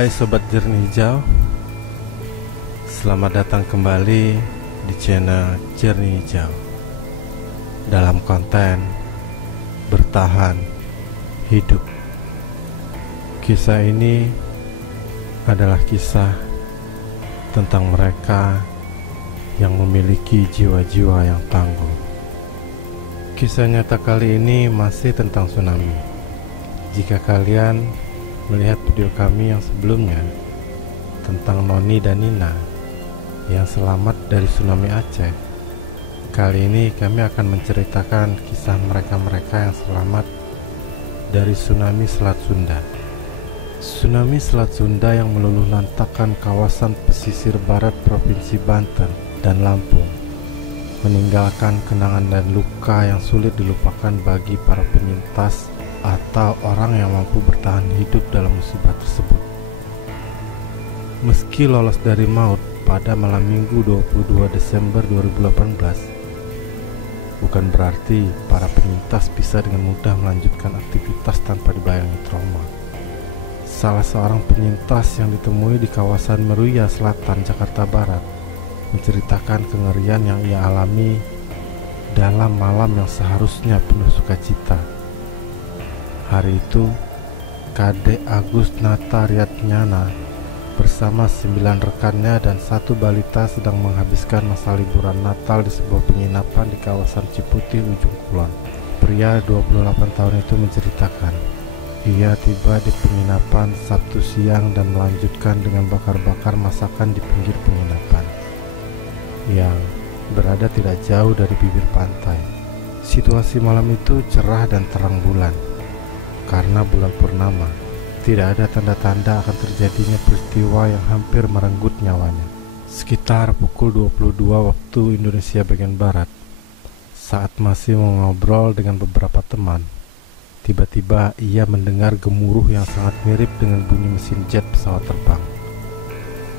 Hai Sobat Jernih Hijau, selamat datang kembali di channel Jernih Hijau dalam konten Bertahan Hidup. Kisah ini adalah kisah tentang mereka yang memiliki jiwa-jiwa yang tangguh. Kisah nyata kali ini masih tentang tsunami. Jika kalian melihat video kami yang sebelumnya tentang Noni dan Nina yang selamat dari tsunami Aceh, kali ini kami akan menceritakan kisah mereka-mereka yang selamat dari tsunami Selat Sunda. Tsunami Selat Sunda yang meluluh lantakkan kawasan pesisir barat Provinsi Banten dan Lampung, meninggalkan kenangan dan luka yang sulit dilupakan bagi para penyintas atau orang yang mampu bertahan hidup dalam musibah tersebut. Meski lolos dari maut pada malam Minggu 22 Desember 2018, bukan berarti para penyintas bisa dengan mudah melanjutkan aktivitas tanpa dibayangi trauma. Salah seorang penyintas yang ditemui di kawasan Meruya Selatan, Jakarta Barat, menceritakan kengerian yang ia alami dalam malam yang seharusnya penuh sukacita. Hari itu, Kadek Agus Nata Riyadnyana bersama 9 rekannya dan 1 balita sedang menghabiskan masa liburan Natal di sebuah penginapan di kawasan Ciputih, Ujung Kulon. Pria 28 tahun itu menceritakan, ia tiba di penginapan Sabtu siang dan melanjutkan dengan bakar-bakar masakan di pinggir penginapan yang berada tidak jauh dari bibir pantai. Situasi malam itu cerah dan terang bulan. Karena bulan purnama, tidak ada tanda-tanda akan terjadinya peristiwa yang hampir merenggut nyawanya. Sekitar pukul 22 waktu Indonesia bagian Barat, saat masih mengobrol dengan beberapa teman, tiba-tiba ia mendengar gemuruh yang sangat mirip dengan bunyi mesin jet pesawat terbang.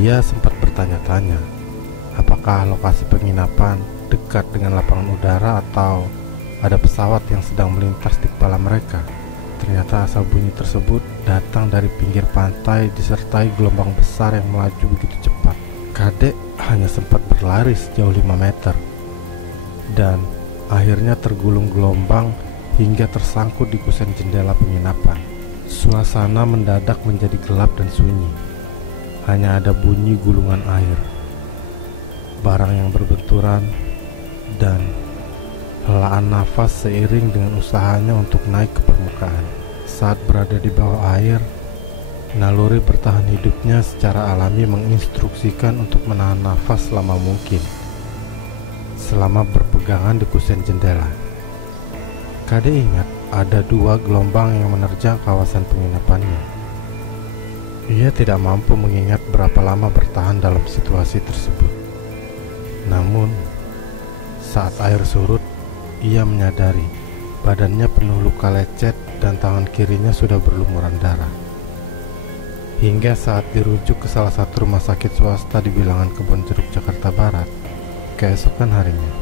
Ia sempat bertanya-tanya, apakah lokasi penginapan dekat dengan lapangan udara atau ada pesawat yang sedang melintas di kepala mereka. Ternyata asal bunyi tersebut datang dari pinggir pantai disertai gelombang besar yang melaju begitu cepat. Kadek hanya sempat berlari sejauh 5 meter dan akhirnya tergulung gelombang hingga tersangkut di kusen jendela penginapan. Suasana mendadak menjadi gelap dan sunyi. Hanya ada bunyi gulungan air, barang yang berbenturan, dan helaan nafas seiring dengan usahanya untuk naik ke permukaan. Saat berada di bawah air, naluri bertahan hidupnya secara alami menginstruksikan untuk menahan nafas selama mungkin selama berpegangan di kusen jendela. Kade ingat ada 2 gelombang yang menerjang kawasan penginapannya. Ia tidak mampu mengingat berapa lama bertahan dalam situasi tersebut. Namun, saat air surut, ia menyadari badannya penuh luka lecet dan tangan kirinya sudah berlumuran darah. Hingga saat dirujuk ke salah satu rumah sakit swasta di bilangan Kebonjeruk, Jakarta Barat, keesokan harinya,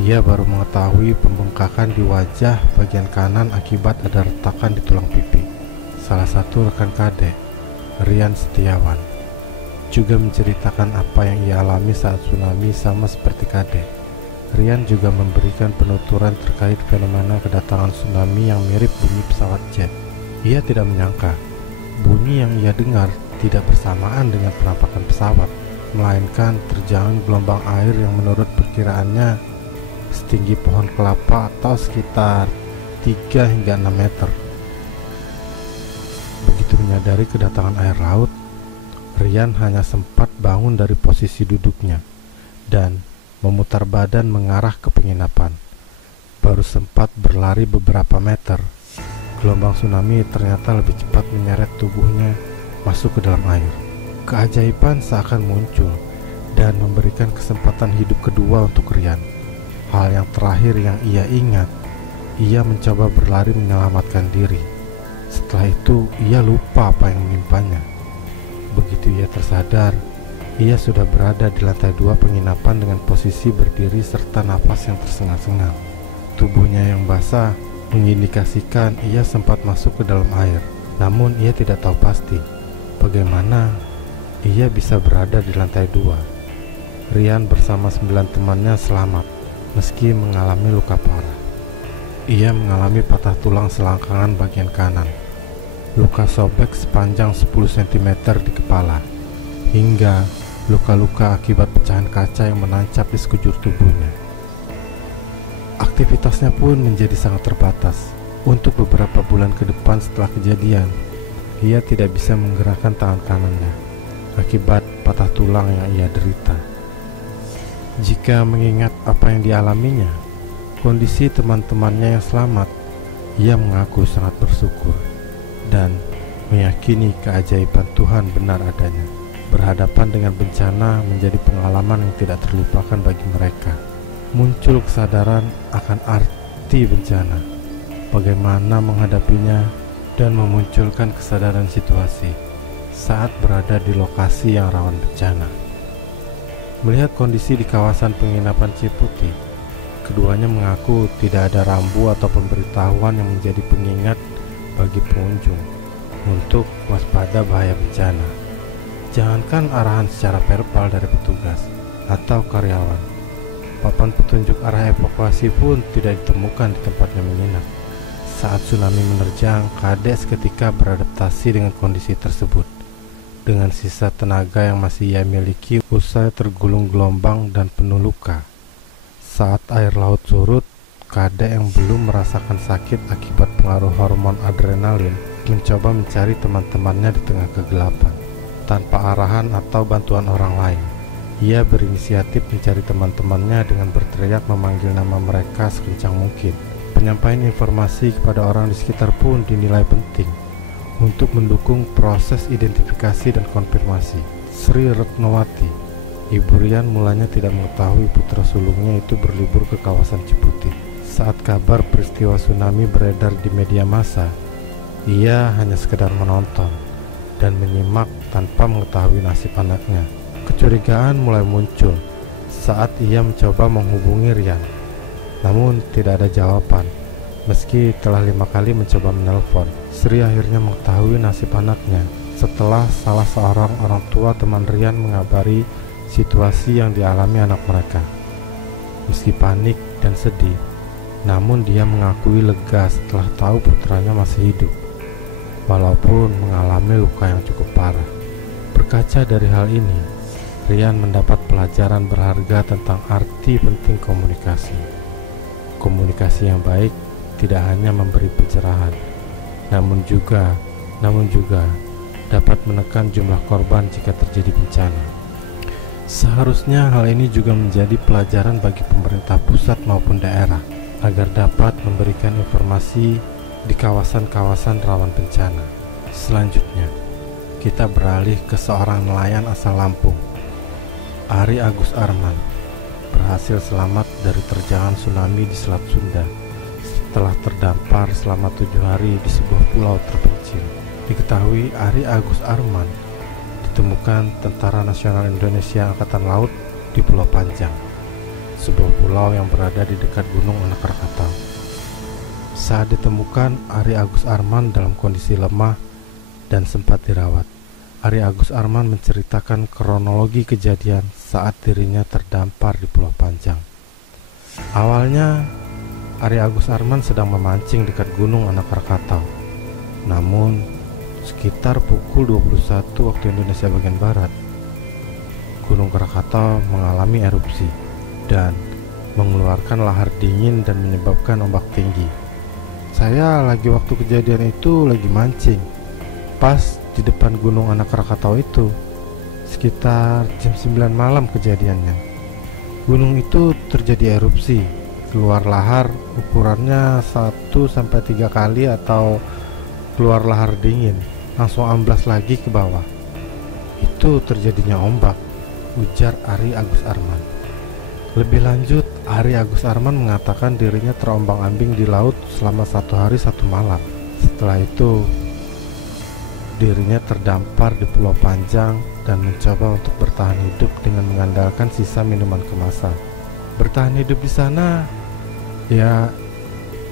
ia baru mengetahui pembengkakan di wajah bagian kanan akibat ada retakan di tulang pipi. Salah satu rekan Kadek, Rian Setiawan, juga menceritakan apa yang ia alami saat tsunami sama seperti Kadek. Rian juga memberikan penuturan terkait fenomena kedatangan tsunami yang mirip bunyi pesawat jet. Ia tidak menyangka bunyi yang ia dengar tidak bersamaan dengan penampakan pesawat, melainkan terjangan gelombang air yang menurut perkiraannya setinggi pohon kelapa atau sekitar 3 hingga 6 meter. Begitu menyadari kedatangan air laut, Rian hanya sempat bangun dari posisi duduknya dan memutar badan mengarah ke penginapan. Baru sempat berlari beberapa meter, gelombang tsunami ternyata lebih cepat menyeret tubuhnya masuk ke dalam air. Keajaiban seakan muncul dan memberikan kesempatan hidup kedua untuk Rian. Hal yang terakhir yang ia ingat, ia mencoba berlari menyelamatkan diri. Setelah itu, ia lupa apa yang menimpanya. Begitu ia tersadar, ia sudah berada di lantai 2 penginapan dengan posisi berdiri serta napas yang tersengal-sengal. Tubuhnya yang basah mengindikasikan ia sempat masuk ke dalam air, namun ia tidak tahu pasti Bagaimana ia bisa berada di lantai 2? Rian bersama 9 temannya selamat meski mengalami luka parah. Ia mengalami patah tulang selangkangan bagian kanan, luka sobek sepanjang 10 cm di kepala, hingga luka-luka akibat pecahan kaca yang menancap di sekujur tubuhnya. Aktivitasnya pun menjadi sangat terbatas. Untuk beberapa bulan ke depan setelah kejadian, ia tidak bisa menggerakkan tangan kanannya akibat patah tulang yang ia derita. Jika mengingat apa yang dialaminya, kondisi teman-temannya yang selamat, ia mengaku sangat bersyukur dan meyakini keajaiban Tuhan benar adanya. Berhadapan dengan bencana menjadi pengalaman yang tidak terlupakan bagi mereka. Muncul kesadaran akan arti bencana, bagaimana menghadapinya, dan memunculkan kesadaran situasi saat berada di lokasi yang rawan bencana. Melihat kondisi di kawasan penginapan Ciputi, keduanya mengaku tidak ada rambu atau pemberitahuan yang menjadi pengingat bagi pengunjung untuk waspada bahaya bencana. Jangankan arahan secara verbal dari petugas atau karyawan, papan petunjuk arah evakuasi pun tidak ditemukan di tempatnya menginap. Saat tsunami menerjang, Kade seketika beradaptasi dengan kondisi tersebut dengan sisa tenaga yang masih ia miliki usai tergulung gelombang dan penuh luka. Saat air laut surut, Kade yang belum merasakan sakit akibat pengaruh hormon adrenalin mencoba mencari teman-temannya di tengah kegelapan. Tanpa arahan atau bantuan orang lain, ia berinisiatif mencari teman-temannya dengan berteriak memanggil nama mereka sekencang mungkin. Penyampaian informasi kepada orang di sekitar pun dinilai penting untuk mendukung proses identifikasi dan konfirmasi. Sri Retnowati, ibu Rian, mulanya tidak mengetahui putra sulungnya itu berlibur ke kawasan Ciputi. Saat kabar peristiwa tsunami beredar di media massa, ia hanya sekedar menonton dan menyimak tanpa mengetahui nasib anaknya. Kecurigaan mulai muncul saat ia mencoba menghubungi Rian, namun tidak ada jawaban. Meski telah 5 kali mencoba menelpon, Sri akhirnya mengetahui nasib anaknya setelah salah seorang orang tua teman Rian mengabari situasi yang dialami anak mereka. Meski panik dan sedih, namun dia mengakui lega setelah tahu putranya masih hidup, walaupun mengalami luka yang cukup parah. Berkaca dari hal ini, Rian mendapat pelajaran berharga tentang arti penting komunikasi. Komunikasi yang baik tidak hanya memberi pencerahan, namun juga dapat menekan jumlah korban jika terjadi bencana. Seharusnya hal ini juga menjadi pelajaran bagi pemerintah pusat maupun daerah agar dapat memberikan informasi di kawasan-kawasan rawan bencana. Selanjutnya, kita beralih ke seorang nelayan asal Lampung. Ari Agus Arman berhasil selamat dari terjangan tsunami di Selat Sunda setelah terdampar selama 7 hari di sebuah pulau terpencil. Diketahui Ari Agus Arman ditemukan Tentara Nasional Indonesia Angkatan Laut di Pulau Panjang, sebuah pulau yang berada di dekat Gunung Anak Krakatau. Saat ditemukan, Ari Agus Arman dalam kondisi lemah dan sempat dirawat. Ari Agus Arman menceritakan kronologi kejadian saat dirinya terdampar di Pulau Panjang. Awalnya, Ari Agus Arman sedang memancing dekat Gunung Anak Krakatau. Namun, sekitar pukul 21 waktu Indonesia bagian Barat, Gunung Krakatau mengalami erupsi dan mengeluarkan lahar dingin dan menyebabkan ombak tinggi. Saya lagi waktu kejadian itu lagi mancing, pas di depan Gunung Anak Krakatau itu, sekitar jam 9 malam kejadiannya. Gunung itu terjadi erupsi, keluar lahar ukurannya 1-3 kali atau keluar lahar dingin, langsung amblas lagi ke bawah. Itu terjadinya ombak, ujar Ari Agus Arman. Lebih lanjut, Ari Agus Arman mengatakan dirinya terombang-ambing di laut selama 1 hari 1 malam. Setelah itu, dirinya terdampar di Pulau Panjang dan mencoba untuk bertahan hidup dengan mengandalkan sisa minuman kemasan. Bertahan hidup di sana, ya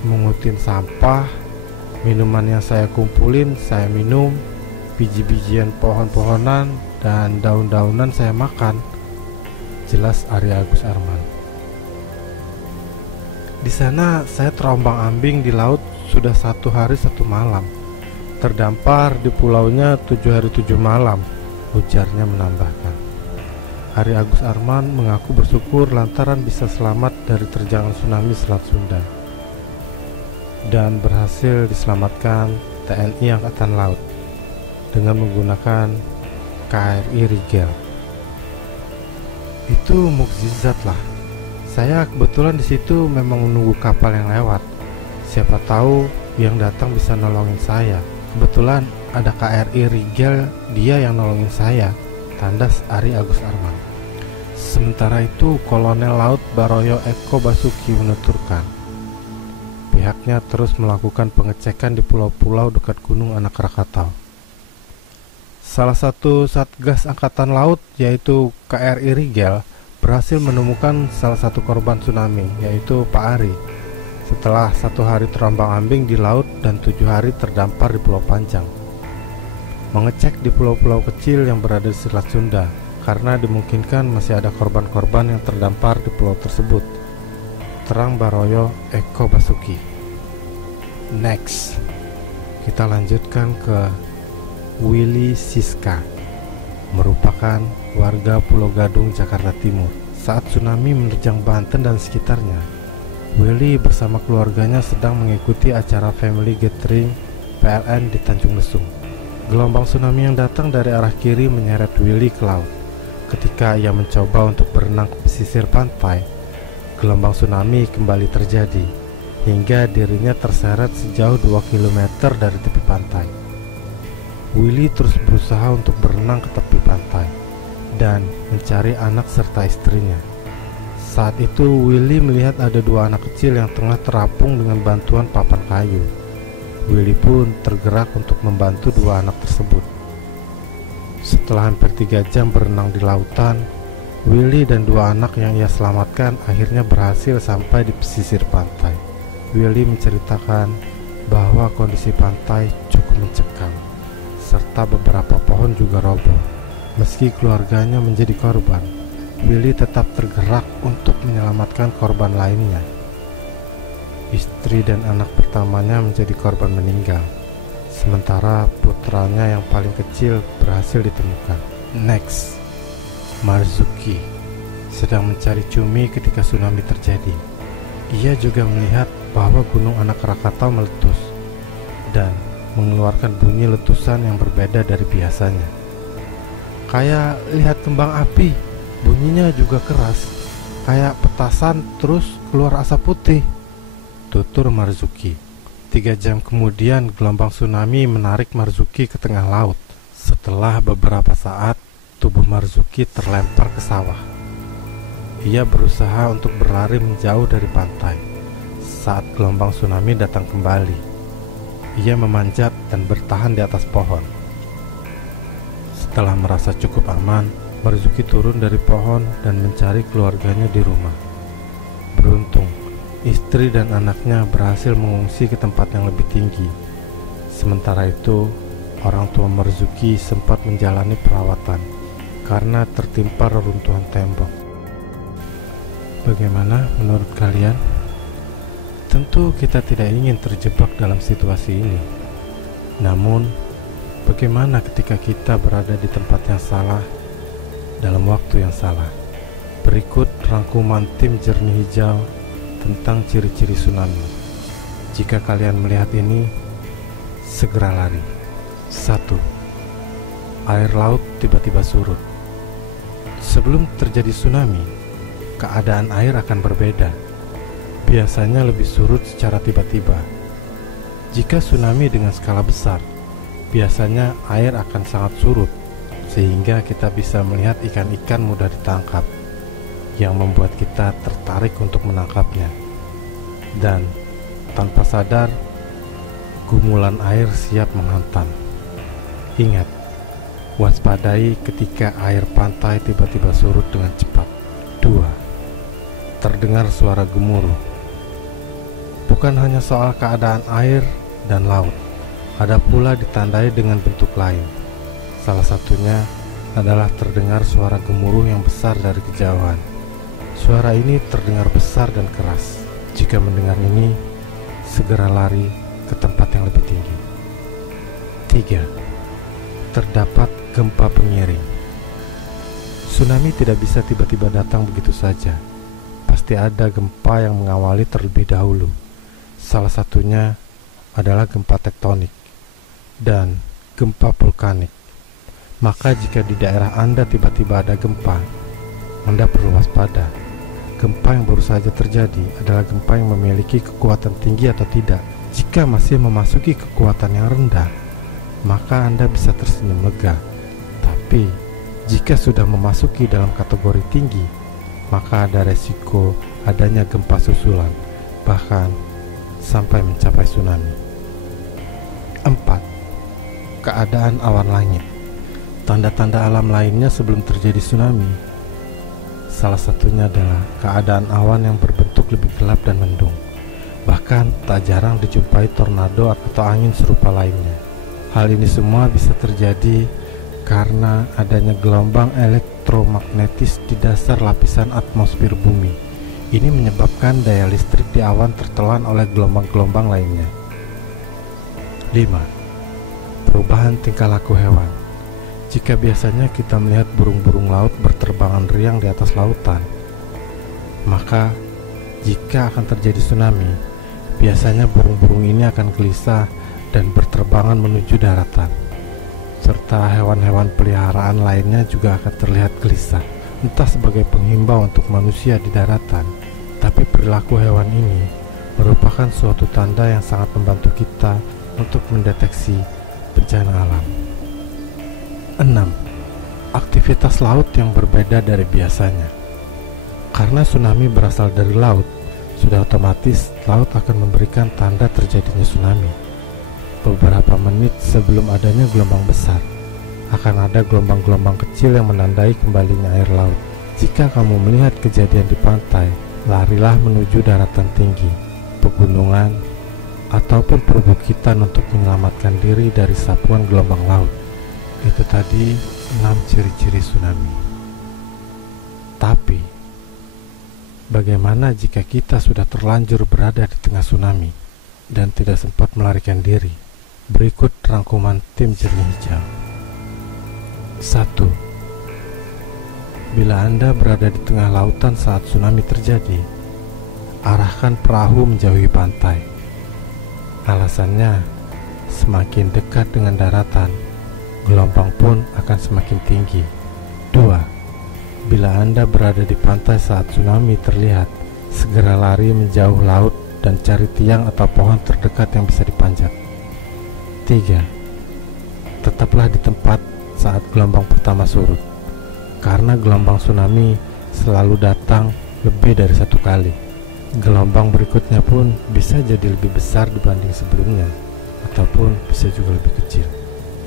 mengutin sampah, minuman yang saya kumpulin saya minum, biji-bijian pohon-pohonan dan daun-daunan saya makan. Jelas Ari Agus Arman. Di sana saya terombang-ambing di laut sudah 1 hari 1 malam. Terdampar di pulaunya 7 hari 7 malam, ujarnya menambahkan. Ari Agus Arman mengaku bersyukur lantaran bisa selamat dari terjangan tsunami Selat Sunda dan berhasil diselamatkan TNI Angkatan Laut dengan menggunakan KRI Rigel. Itu mukjizat lah. Saya kebetulan di situ memang menunggu kapal yang lewat. Siapa tahu yang datang bisa nolongin saya. Kebetulan ada KRI Rigel, dia yang nolongin saya, tandas Ari Agus Arman. Sementara itu, Kolonel Laut Baroyo Eko Basuki menuturkan, pihaknya terus melakukan pengecekan di pulau-pulau dekat Gunung Anak Krakatau. Salah satu Satgas Angkatan Laut, yaitu KRI Rigel, berhasil menemukan salah satu korban tsunami, yaitu Pak Ari, setelah 1 hari terombang-ambing di laut dan 7 hari terdampar di Pulau Panjang. Mengecek di pulau-pulau kecil yang berada di Selat Sunda, karena dimungkinkan masih ada korban-korban yang terdampar di pulau tersebut, terang Baroyo Eko Basuki. Next, kita lanjutkan ke Willy Siska, merupakan warga Pulau Gadung, Jakarta Timur. Saat tsunami menerjang Banten dan sekitarnya, Willy bersama keluarganya sedang mengikuti acara family gathering PLN di Tanjung Lesung. Gelombang tsunami yang datang dari arah kiri menyeret Willy ke laut. Ketika ia mencoba untuk berenang ke pesisir pantai, gelombang tsunami kembali terjadi hingga dirinya terseret sejauh 2 km dari tepi pantai. Willy terus berusaha untuk berenang ke tepi pantai dan mencari anak serta istrinya. Saat itu Willy melihat ada 2 anak kecil yang tengah terapung dengan bantuan papan kayu. Willy pun tergerak untuk membantu 2 anak tersebut. Setelah hampir 3 jam berenang di lautan, Willy dan 2 anak yang ia selamatkan akhirnya berhasil sampai di pesisir pantai. Willy menceritakan bahwa kondisi pantai cukup mencekam, serta beberapa pohon juga roboh. Meski keluarganya menjadi korban, Willy tetap tergerak untuk menyelamatkan korban lainnya. Istri dan anak pertamanya menjadi korban meninggal, sementara putranya yang paling kecil berhasil ditemukan. Next, Marzuki sedang mencari cumi ketika tsunami terjadi. Ia juga melihat bahwa Gunung Anak Krakatau meletus dan mengeluarkan bunyi letusan yang berbeda dari biasanya. Kayak lihat kembang api, bunyinya juga keras, kayak petasan terus keluar asap putih, tutur Marzuki. 3 jam kemudian gelombang tsunami menarik Marzuki ke tengah laut. Setelah beberapa saat, tubuh Marzuki terlempar ke sawah. Ia berusaha untuk berlari menjauh dari pantai. Saat gelombang tsunami datang kembali, ia memanjat dan bertahan di atas pohon. Setelah merasa cukup aman, Marzuki turun dari pohon dan mencari keluarganya di rumah. Beruntung, istri dan anaknya berhasil mengungsi ke tempat yang lebih tinggi. Sementara itu, orang tua Marzuki sempat menjalani perawatan karena tertimpa reruntuhan tembok. Bagaimana menurut kalian? Tentu kita tidak ingin terjebak dalam situasi ini. Namun, bagaimana ketika kita berada di tempat yang salah dalam waktu yang salah? Berikut rangkuman tim Jernih Hijau tentang ciri-ciri tsunami. Jika kalian melihat ini, segera lari. 1. Air laut tiba-tiba surut. Sebelum terjadi tsunami, keadaan air akan berbeda. Biasanya lebih surut secara tiba-tiba. Jika tsunami dengan skala besar, biasanya air akan sangat surut, sehingga kita bisa melihat ikan-ikan mudah ditangkap, yang membuat kita tertarik untuk menangkapnya. Dan tanpa sadar, gumulan air siap menghantam. Ingat, waspadai ketika air pantai tiba-tiba surut dengan cepat. 2. Terdengar suara gemuruh. Bukan hanya soal keadaan air dan laut, ada pula ditandai dengan bentuk lain. Salah satunya adalah terdengar suara gemuruh yang besar dari kejauhan. Suara ini terdengar besar dan keras. Jika mendengar ini, segera lari ke tempat yang lebih tinggi. 3. Terdapat gempa pengiring. Tsunami tidak bisa tiba-tiba datang begitu saja. Pasti ada gempa yang mengawali terlebih dahulu. Salah satunya adalah gempa tektonik dan gempa vulkanik. Maka jika di daerah Anda tiba-tiba ada gempa, Anda perlu waspada. Gempa yang baru saja terjadi adalah gempa yang memiliki kekuatan tinggi atau tidak. Jika masih memasuki kekuatan yang rendah, maka Anda bisa tersenyum lega. Tapi jika sudah memasuki dalam kategori tinggi, maka ada resiko adanya gempa susulan, bahkan sampai mencapai tsunami. 4. Keadaan awan langit. Tanda-tanda alam lainnya sebelum terjadi tsunami, salah satunya adalah keadaan awan yang berbentuk lebih gelap dan mendung. Bahkan tak jarang dijumpai tornado atau angin serupa lainnya. Hal ini semua bisa terjadi karena adanya gelombang elektromagnetis di dasar lapisan atmosfer bumi. Ini menyebabkan daya listrik di awan tertelan oleh gelombang-gelombang lainnya. 5. Perubahan tingkah laku hewan. Jika biasanya kita melihat burung-burung laut berterbangan riang di atas lautan, maka jika akan terjadi tsunami, biasanya burung-burung ini akan gelisah dan berterbangan menuju daratan. Serta hewan-hewan peliharaan lainnya juga akan terlihat gelisah, entah sebagai penghimbau untuk manusia di daratan. Tapi perilaku hewan ini merupakan suatu tanda yang sangat membantu kita untuk mendeteksi bencana alam. 6. Aktivitas laut yang berbeda dari biasanya. Karena tsunami berasal dari laut, sudah otomatis laut akan memberikan tanda terjadinya tsunami. Beberapa menit sebelum adanya gelombang besar, akan ada gelombang-gelombang kecil yang menandai kembalinya air laut. Jika kamu melihat kejadian di pantai, larilah menuju daratan tinggi, pegunungan, ataupun perbukitan untuk menyelamatkan diri dari sapuan gelombang laut. Itu tadi 6 ciri-ciri tsunami. Tapi bagaimana jika kita sudah terlanjur berada di tengah tsunami dan tidak sempat melarikan diri? Berikut rangkuman tim Jernih Hijau. 1. Bila Anda berada di tengah lautan saat tsunami terjadi, arahkan perahu menjauhi pantai. Alasannya, semakin dekat dengan daratan, gelombang pun akan semakin tinggi. 2. Bila Anda berada di pantai saat tsunami terlihat, segera lari menjauh laut dan cari tiang atau pohon terdekat yang bisa dipanjat. 3. Tetaplah di tempat saat gelombang pertama surut, karena gelombang tsunami selalu datang lebih dari satu kali. Gelombang berikutnya pun bisa jadi lebih besar dibanding sebelumnya, ataupun bisa juga lebih kecil.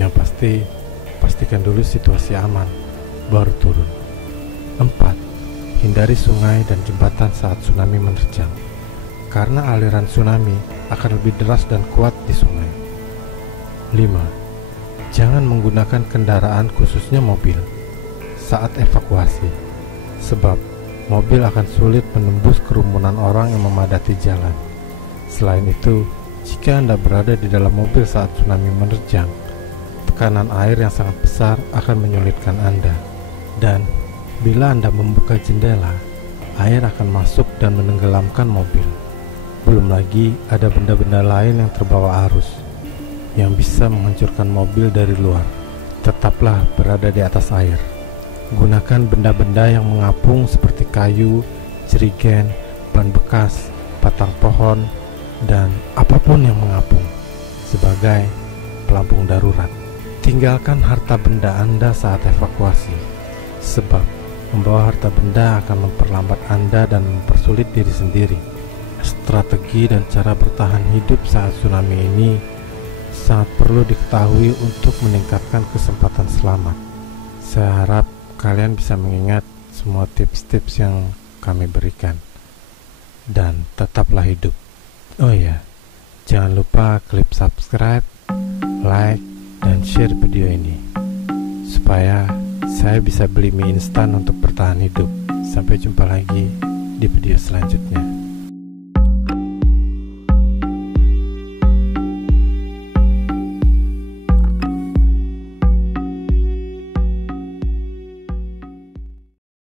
Yang pasti, pastikan dulu situasi aman, baru turun. 4. Hindari sungai dan jembatan saat tsunami menerjang, karena aliran tsunami akan lebih deras dan kuat di sungai. 5. Jangan menggunakan kendaraan khususnya mobil saat evakuasi, sebab mobil akan sulit menembus kerumunan orang yang memadati jalan. Selain itu, jika Anda berada di dalam mobil saat tsunami menerjang, tekanan air yang sangat besar akan menyulitkan Anda. Dan bila Anda membuka jendela, air akan masuk dan menenggelamkan mobil. Belum lagi ada benda-benda lain yang terbawa arus yang bisa menghancurkan mobil dari luar. Tetaplah berada di atas air. Gunakan benda-benda yang mengapung seperti kayu, jerigen, ban bekas, batang pohon, dan apapun yang mengapung sebagai pelampung darurat. Tinggalkan harta benda Anda saat evakuasi, sebab membawa harta benda akan memperlambat Anda dan mempersulit diri sendiri. Strategi dan cara bertahan hidup saat tsunami ini sangat perlu diketahui untuk meningkatkan kesempatan selamat. Saya harap kalian bisa mengingat semua tips-tips yang kami berikan, dan tetaplah hidup. Oh ya, jangan lupa klik subscribe, like, dan share video ini. supaya saya bisa beli mie instan untuk bertahan hidup. Sampai jumpa lagi di video selanjutnya.